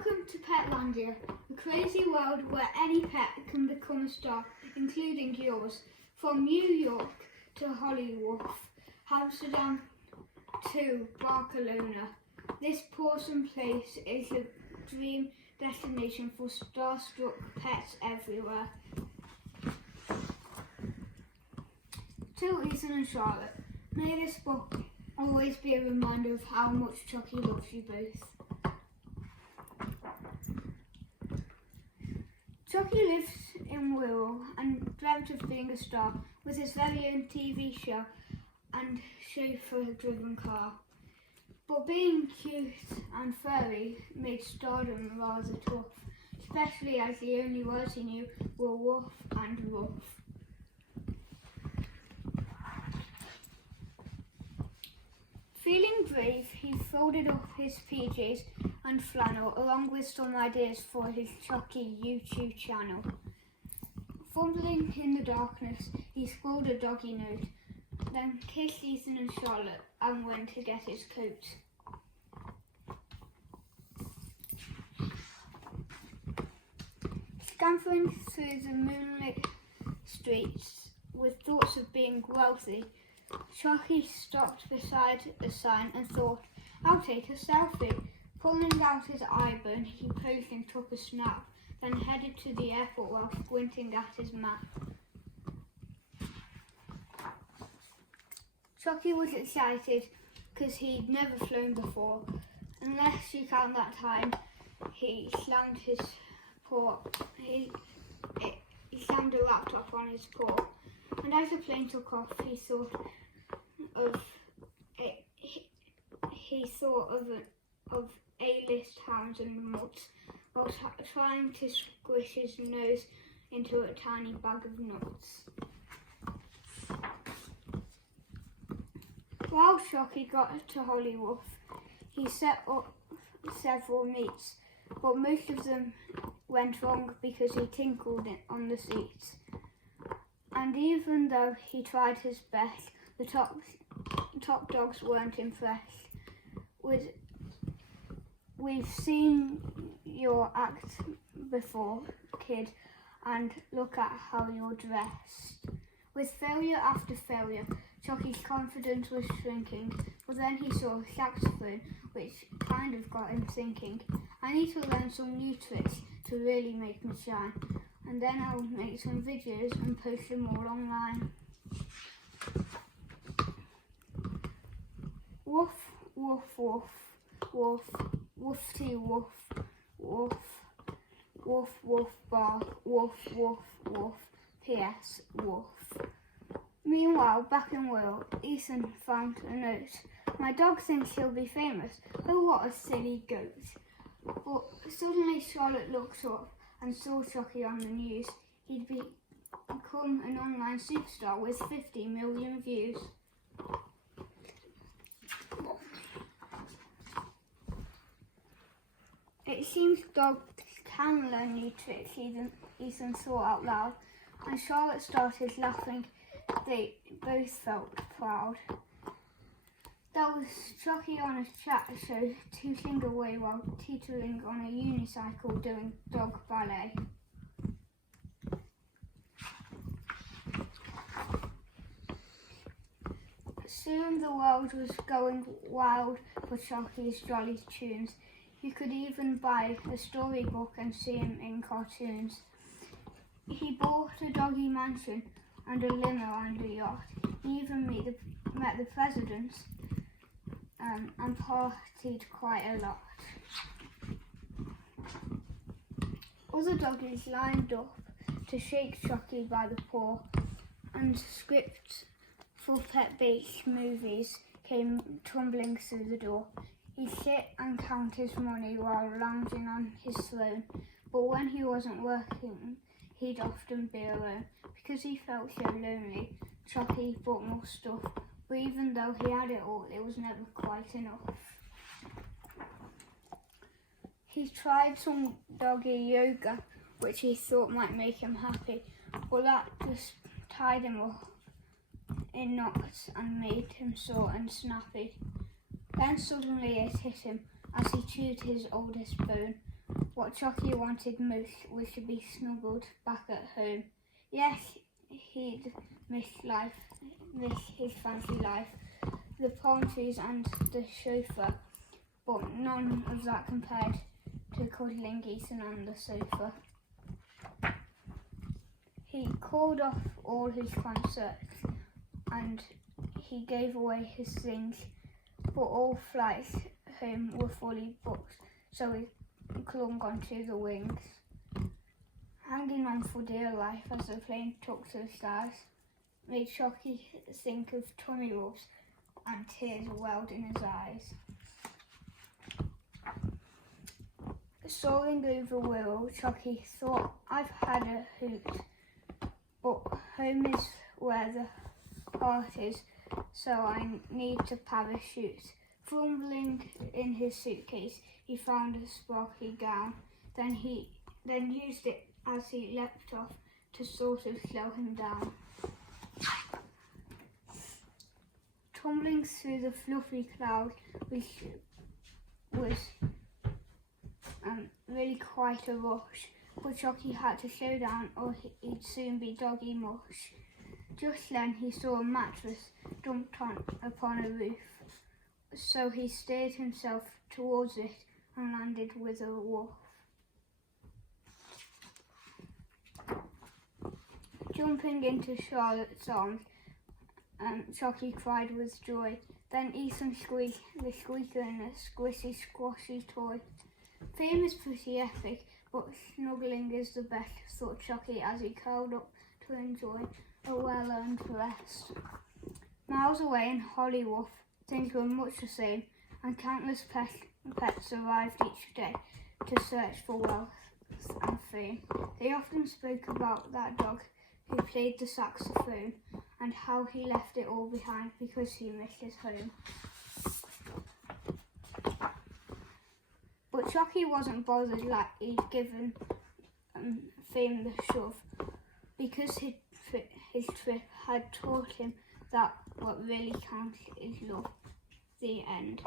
Welcome to Petlandia, a crazy world where any pet can become a star, including yours. From New York to Hollywood, Amsterdam to Barcelona, this awesome place is a dream destination for starstruck pets everywhere. To Ethan and Charlotte, may this book always be a reminder of how much Chucky loves you both. Chucky lives in Wirral and dreamt of being a star with his very own TV show and chauffeur-driven car. But being cute and furry made stardom rather tough, especially as the only words he knew were woof and woof. Feeling brave, he folded up his PJs and flannel along with some ideas for his Chucky YouTube channel. Fumbling in the darkness, he scrawled a doggy note, then kissed Ethan and Charlotte and went to get his coat. Scampering through the moonlit streets with thoughts of being wealthy, Chucky stopped beside a sign and thought, "I'll take a selfie." Pulling out his iPhone, he posed and took a snap, then headed to the airport while squinting at his map. Chucky was excited because he'd never flown before, unless you count that time he slammed his paw. He slammed a laptop on his paw, and as the plane took off, he thought of A-list hounds and mutts while trying to squish his nose into a tiny bag of nuts. While Chucky got to Hollywood, he set up several meets, but most of them went wrong because he tinkled on the seats. And even though he tried his best, the top dogs weren't impressed. We've seen your act before, kid, and look at how you're dressed. With failure after failure, Chucky's confidence was shrinking, but then he saw saxophone, which kind of got him thinking, I need to learn some new tricks to really make me shine, and then I'll make some videos and post them all online. Woof, woof, woof, woof, woofty woof, woof, woof, woof, bark, woof, woof, woof, P.S. woof. Meanwhile, back in Wirral, Ethan found a note. My dog thinks he'll be famous. Oh, what a silly goat. But suddenly Charlotte looked up and saw Chucky on the news. He'd become an online superstar with 50 million views. It seems dogs can learn new tricks, Ethan thought out loud, and Charlotte started laughing. They both felt proud. There was Chucky on a chat show, tooting away while teetering on a unicycle doing dog ballet. Soon the world was going wild for Chucky's jolly tunes. You could even buy a storybook and see him in cartoons. He bought a doggy mansion and a limo and a yacht. He even met the president and partied quite a lot. Other doggies lined up to shake Chucky by the paw, and scripts for pet-based movies came tumbling through the door. He'd sit and count his money while lounging on his throne, but when he wasn't working, he'd often be alone. Because he felt so lonely, Chucky bought more stuff, but even though he had it all, it was never quite enough. He tried some doggy yoga, which he thought might make him happy, but that just tied him up in knots and made him sore and snappy. Then suddenly it hit him as he chewed his oldest bone. What Chucky wanted most was to be snuggled back at home. Yes, he'd miss his fancy life, the palm trees and the chauffeur, but none of that compared to cuddling Ethan on the sofa. He called off all his concerts and he gave away his things, but all flights home were fully booked, so he clung onto the wings, hanging on for dear life as the plane took to the stars, made Chucky think of tummy rubs and tears welled in his eyes. Soaring over Wirral, Chucky thought, I've had a hoot, but home is where the heart is, so I need to parachute. Fumbling in his suitcase, he found a sparkly gown. Then used it as he leapt off to sort of slow him down. Tumbling through the fluffy cloud, which was really quite a rush, but Chucky had to slow down or he'd soon be doggy mush. Just then he saw a mattress dumped upon a roof, so he steered himself towards it and landed with a woof. Jumping into Charlotte's arms, Chucky cried with joy. Then Ethan squeaked, the squeaker in a squishy squashy toy. Fame is pretty epic, but snuggling is the best, thought Chucky as he curled up to enjoy a well-earned rest. Miles away in Hollywood, things were much the same, and countless pets arrived each day to search for wealth and fame. They often spoke about that dog who played the saxophone and how he left it all behind because he missed his home. But Chucky wasn't bothered like he'd given fame the shove, because his trip had taught him that what really counts is love. The end.